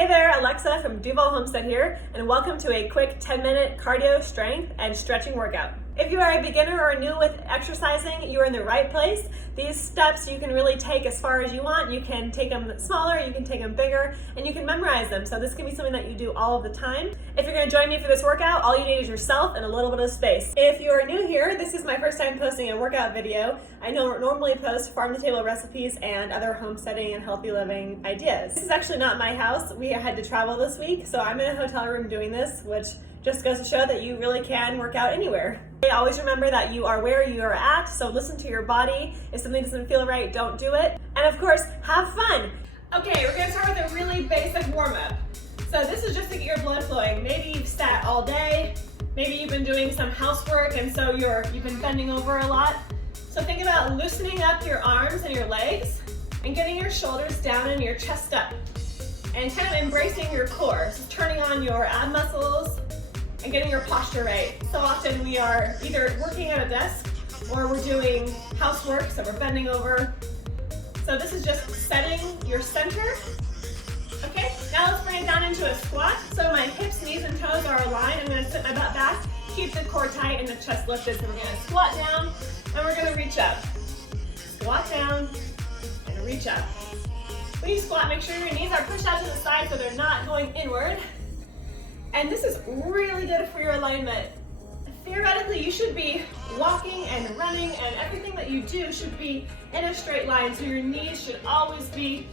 Hey there, Alexa from Homestead here, and welcome to a quick 10-minute cardio, strength, and stretching workout. If you are a beginner or new with exercising, you are in the right place. These steps you can really take as far as you want. You can take them smaller, you can take them bigger, and you can memorize them. So this can be something that you do all of the time. If you're going to join me for this workout, all you need is yourself and a little bit of space. If you are new here, this is my first time posting a workout video. I normally post farm-to-table recipes and other homesteading and healthy living ideas. This is actually not my house. We had to travel this week, so I'm in a hotel room doing this, which just goes to show that you really can work out anywhere. Always remember that you are where you are at, so listen to your body. If something doesn't feel right, don't do it. And of course, have fun. Okay, we're gonna start with a really basic warm-up. So this is just to get your blood flowing. Maybe you've sat all day, maybe you've been doing some housework and so you've been bending over a lot. So think about loosening up your arms and your legs and getting your shoulders down and your chest up. And kind of embracing your core, so turning on your ab muscles and getting your posture right. So often we are either working at a desk or we're doing housework, so we're bending over. So this is just setting your center. Okay, now let's bring it down into a squat. So my hips, knees, and toes are aligned. I'm gonna sit my butt back, keep the core tight and the chest lifted. So we're gonna squat down and we're gonna reach up. Squat down and reach up. When you squat, make sure your knees are pushed out to the side so they're not going inward. And this is really good for your alignment. Theoretically, you should be walking and running and everything that you do should be in a straight line. So your knees should always be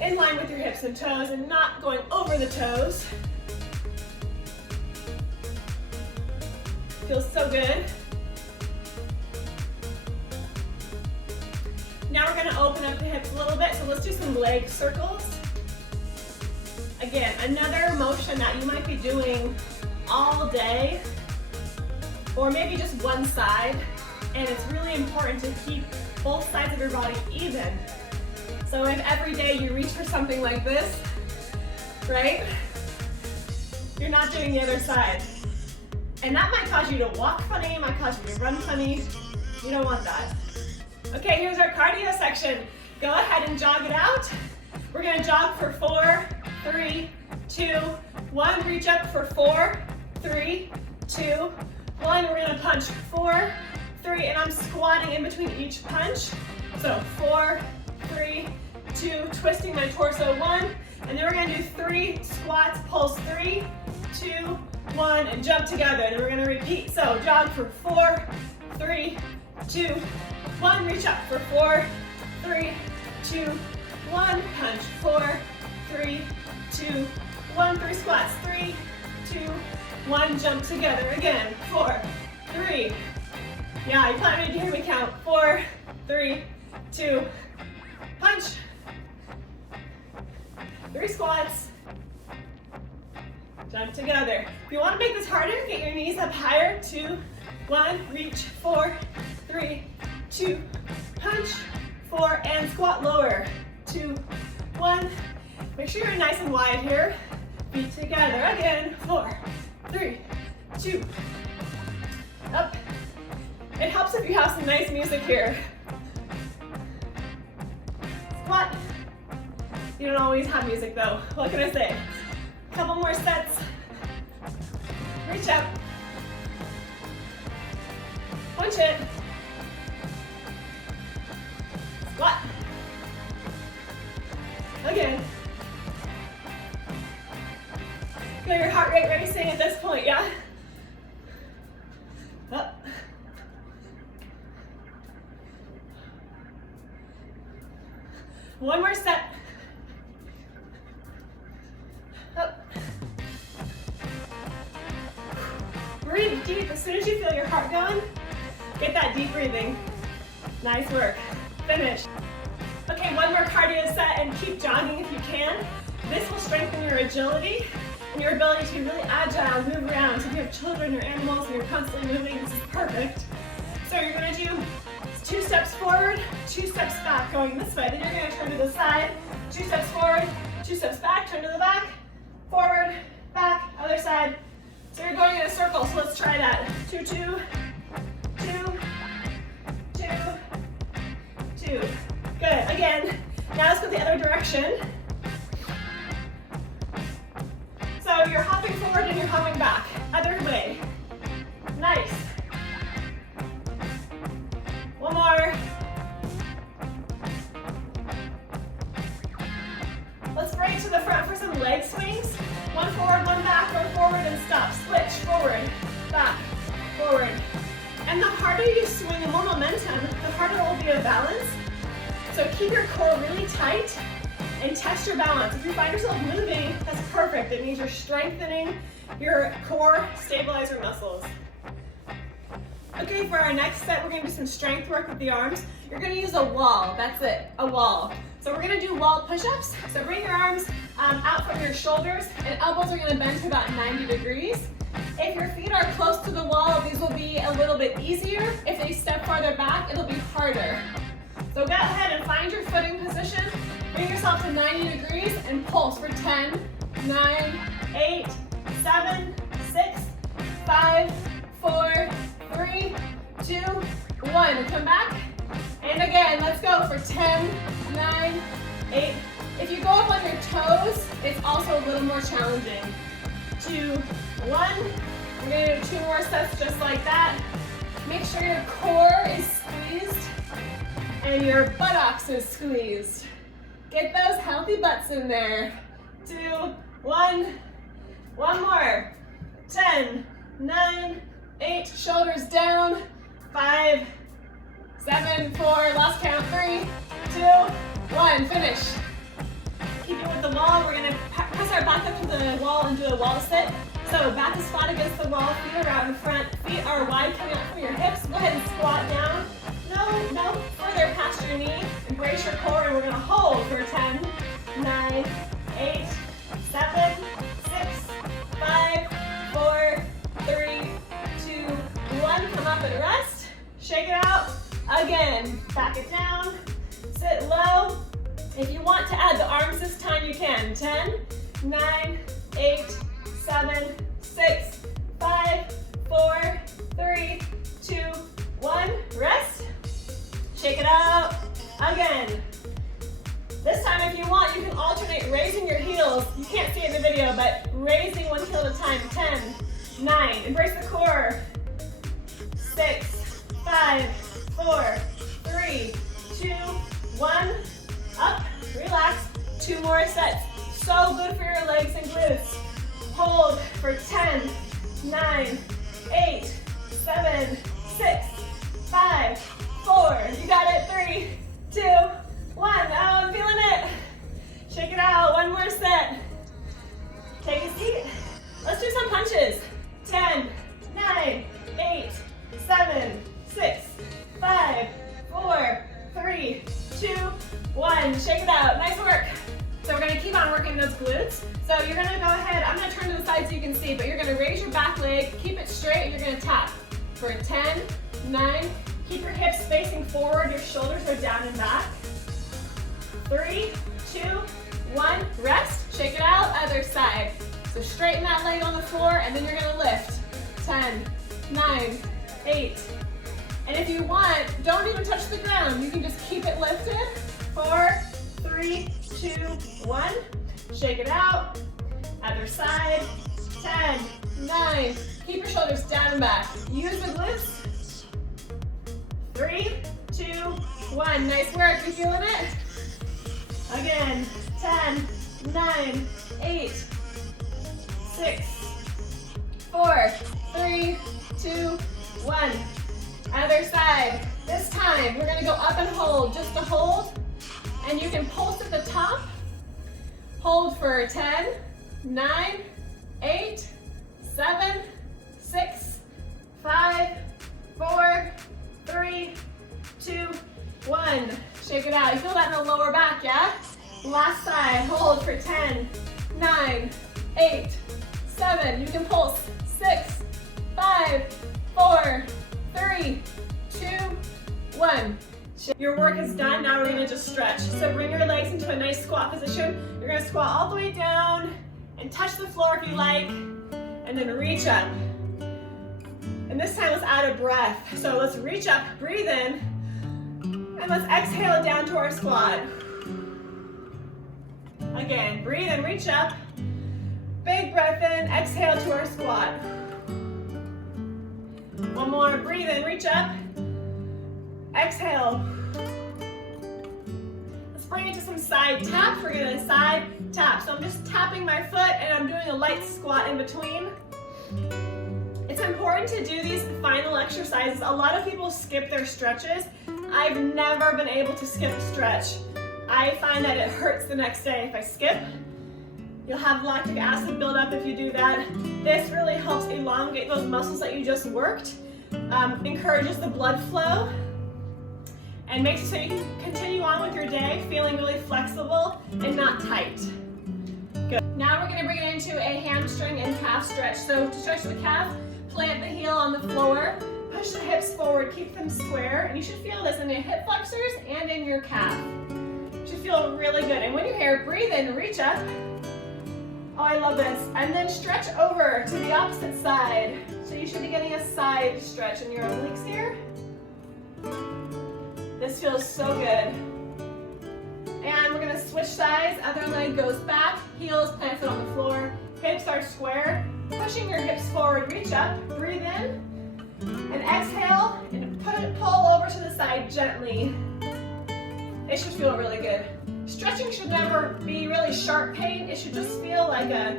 in line with your hips and toes and not going over the toes. Feels so good. Now we're gonna open up the hips a little bit, so let's do some leg circles. Again, another motion that you might be doing all day, or maybe just one side, and it's really important to keep both sides of your body even. So if every day you reach for something like this, right, you're not doing the other side. And that might cause you to walk funny, it might cause you to run funny. You don't want that. Okay, here's our cardio section. Go ahead and jog it out. We're gonna jog for 4, 3, 2, 1. Reach up for 4, 3, 2, 1. We're gonna punch 4, 3, and I'm squatting in between each punch. So 4, 3, 2, twisting my torso, 1, and then we're gonna do 3 squats, pulse 3, 2, 1, and jump together. And then we're gonna repeat. So jog for 4, 3, 2, 1. Reach up for 4, 3, 2, 1. Punch 4, 3, 2, 1. 3 squats. 3, 2, 1. Jump together again. 4, 3. Yeah, you probably need to hear me count. 4, 3, 2. Punch. 3 squats. Jump together. If you want to make this harder, get your knees up higher. 2, 1. Reach. 4, 3, 2. Punch. 4 and squat lower. 2, 1. Make sure you're nice and wide here. Feet together again. 4, 3, 2. Up. It helps if you have some nice music here. Squat. You don't always have music though. What can I say? Couple more sets. Reach up. Punch it. Squat. Again. Feel your heart rate racing at this point, yeah? Up. One more set. Up. Breathe deep. As soon as you feel your heart going, get that deep breathing. Nice work. Finish. Okay, one more cardio set and keep jogging if you can. This will strengthen your agility and your ability to be really agile, move around. So if you have children or animals and you're constantly moving, this is perfect. So you're gonna do 2 steps forward, 2 steps back, going this way. Then you're gonna turn to the side, 2 steps forward, 2 steps back, turn to the back, forward, back, other side. So you're going in a circle, so let's try that. 2, 2, 2, 2, 2. Good, again. Now let's go the other direction. you're hopping forward and you're hopping back. Other way. Nice. One more. Let's break to the front for some leg swings. One forward, one back, one forward and stop. Switch, forward, back, forward. And the harder you swing and more momentum, the harder it will be to balance. So keep your core really tight and test your balance. If you find yourself moving, that's perfect. It means you're strengthening your core stabilizer muscles. Okay, for our next set, we're gonna do some strength work with the arms. You're gonna use a wall, that's it, a wall. So we're gonna do wall push-ups. So bring your arms out from your shoulders and elbows are gonna bend to about 90 degrees. If your feet are close to the wall, these will be a little bit easier. If they step farther back, it'll be harder. So go ahead and find your footing position. Bring yourself to 90 degrees and pulse for 10, 9, 8, 7, 6, 5, 4, 3, 2, 1. Come back. And again, let's go for 10, 9, 8. If you go up on your toes, it's also a little more challenging. 2, 1. We're gonna do 2 more sets just like that. Make sure your core is squeezed and your buttocks is squeezed. Get those healthy butts in there. 2, 1. One more. 10, 9, 8. Shoulders down. 5, 7, 4. Lost count. 3, 2, 1. Finish. Keep it with the wall. We're gonna press our back up to the wall and do a wall sit. So back is flat against the wall. Feet are out in front. Feet are wide coming out from your hips. Go ahead and squat down. No further past your knee. Embrace your core and we're gonna hold for 10, 9, 8, 7, 6, 5, 4, 3, 2, 1. Come up and rest. Shake it out. Again, back it down. Sit low. If you want to add the arms this time, you can. 10, 9, 8, 7, 6, 5, 4, 3, 2, 1. Rest. Shake it out. Again. This time, if you want, you can alternate raising your heels. You can't see it in the video, but raising one heel at a time. 10, 9. Embrace the core. 6, 5, 4, 3, 2, 1. Up. Relax. 2 more sets. So good for your legs and glutes. Hold for 10, 9, 8, 7, 6, 5, 4. You got it. 3, 2, 1. Oh, I'm feeling it. Shake it out. One more set. Take a seat. Let's do some punches. 10, 9, 8, 7, 6, 5, 4, 3, 2, 1. Shake it out. Nice work. So we're gonna keep on working those glutes. So you're gonna go ahead, I'm gonna turn to the side so you can see, but you're gonna raise your back leg, keep it straight, and you're gonna tap. For 10, 9, keep your hips facing forward, your shoulders are down and back. 3, 2, 1, rest, shake it out, other side. So straighten that leg on the floor, and then you're gonna lift. 10, 9, 8. And if you want, don't even touch the ground. You can just keep it lifted. 4, 3, 2, 1. Shake it out. Other side. 10, 9. Keep your shoulders down and back. Use the glutes. 3, 2, 1. Nice work. You feeling it? Again. 10, 9, 8, 6, 4, 3, 2, 1. Other side. This time, we're gonna go up and hold. Just to hold. And you can pulse at the top. Hold for 10, 9, 8, 7, 6, 5, 4, 3, 2, 1. Shake it out. You feel that in the lower back, yeah? Last side. Hold for 10, 9, 8, 7. You can pulse. 6, 5, 4, 3, 2, 1. Your work is done. Now we're going to just stretch. So bring your legs into a nice squat position. You're going to squat all the way down and touch the floor if you like, and then reach up. And this time let's add a breath. So let's reach up, breathe in, and let's exhale it down to our squat. Again, breathe and reach up. Big breath in exhale to our squat. One more, breathe in, reach up. Exhale. Let's bring it to some side taps. We're gonna side tap. So I'm just tapping my foot and I'm doing a light squat in between. It's important to do these final exercises. A lot of people skip their stretches. I've never been able to skip a stretch. I find that it hurts the next day if I skip. You'll have lactic acid build up if you do that. This really helps elongate those muscles that you just worked, encourages the blood flow, and makes it so you can continue on with your day feeling really flexible and not tight. Good. Now we're gonna bring it into a hamstring and calf stretch. So to stretch the calf, plant the heel on the floor, push the hips forward, keep them square, and you should feel this in your hip flexors and in your calf. You should feel really good. And when you're here, breathe in, reach up. Oh, I love this. And then stretch over to the opposite side. So you should be getting a side stretch in your obliques here. This feels so good. And we're gonna switch sides. Other leg goes back, heels planted on the floor, hips are square. Pushing your hips forward, reach up, breathe in, and exhale, and pull over to the side gently. It should feel really good. Stretching should never be really sharp pain. It should just feel like a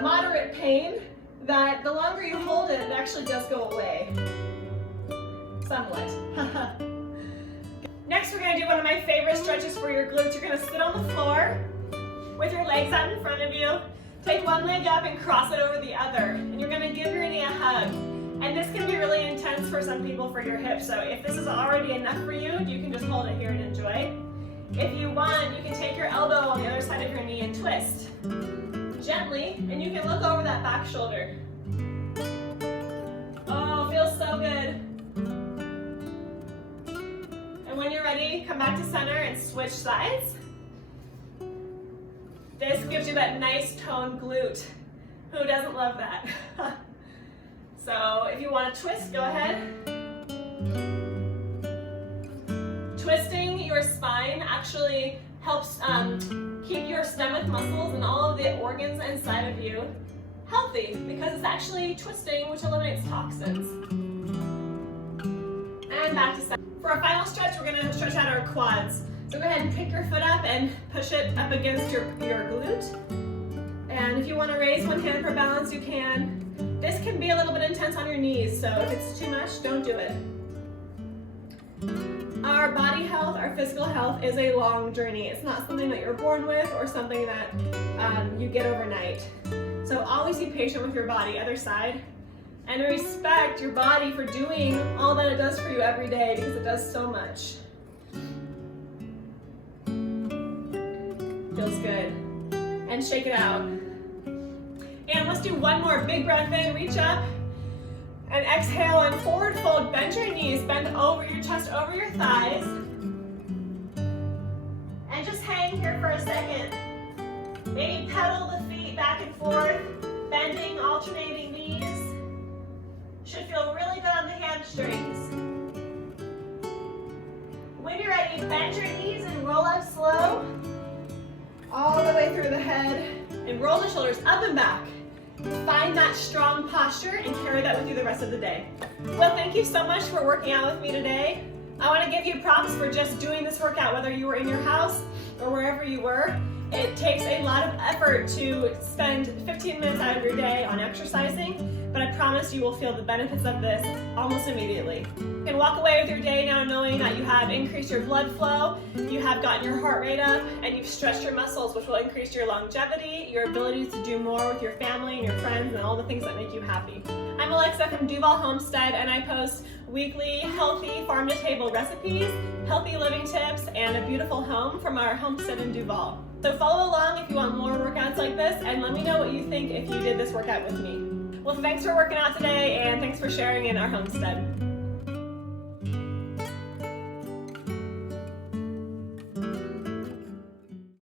moderate pain that the longer you hold it, it actually does go away. Somewhat. Next, we're gonna do one of my favorite stretches for your glutes. You're gonna sit on the floor with your legs out in front of you. Take one leg up and cross it over the other. And you're gonna give your knee a hug. And this can be really intense for some people for your hips. So if this is already enough for you, you can just hold it here and enjoy. If you want, you can take your elbow on the other side of your knee and twist gently, and you can look over that back shoulder. Oh, feels so good. And when you're ready, come back to center and switch sides. This gives you that nice toned glute. Who doesn't love that? So if you want to twist, go ahead. Twisting your spine actually helps keep your stomach muscles and all of the organs inside of you healthy because it's actually twisting, which eliminates toxins. And back to center. For our final stretch, we're going to stretch out our quads. So go ahead and pick your foot up and push it up against your glute. And if you want to raise one hand for balance, you can. This can be a little bit intense on your knees, so if it's too much, don't do it. Our body health, our physical health is a long journey. It's not something that you're born with or something that you get overnight. So always be patient with your body, other side, and respect your body for doing all that it does for you every day because it does so much. Feels good. And shake it out. And let's do one more big breath in, reach up, and exhale and forward fold, bend your knees, bend over your chest, over your thighs. And just hang here for a second. Maybe pedal the feet back and forth, bending, alternating knees. Should feel really good on the hamstrings. When you're ready, bend your knees and roll up slow, all the way through the head, and roll the shoulders up and back. Find that strong posture and carry that with you the rest of the day. Well, thank you so much for working out with me today. I want to give you props for just doing this workout, whether you were in your house or wherever you were. It takes a lot of effort to spend 15 minutes out of your day on exercising, but I promise you will feel the benefits of this almost immediately. You can walk away with your day now knowing that you have increased your blood flow, you have gotten your heart rate up, and you've stretched your muscles, which will increase your longevity, your ability to do more with your family and your friends, and all the things that make you happy. I'm Alexa from Duval Homestead, and I post weekly healthy farm-to-table recipes, healthy living tips, and a beautiful home from our homestead in Duval. So follow along if you want more workouts like this, and let me know what you think if you did this workout with me. Well, thanks for working out today, and thanks for sharing in our homestead.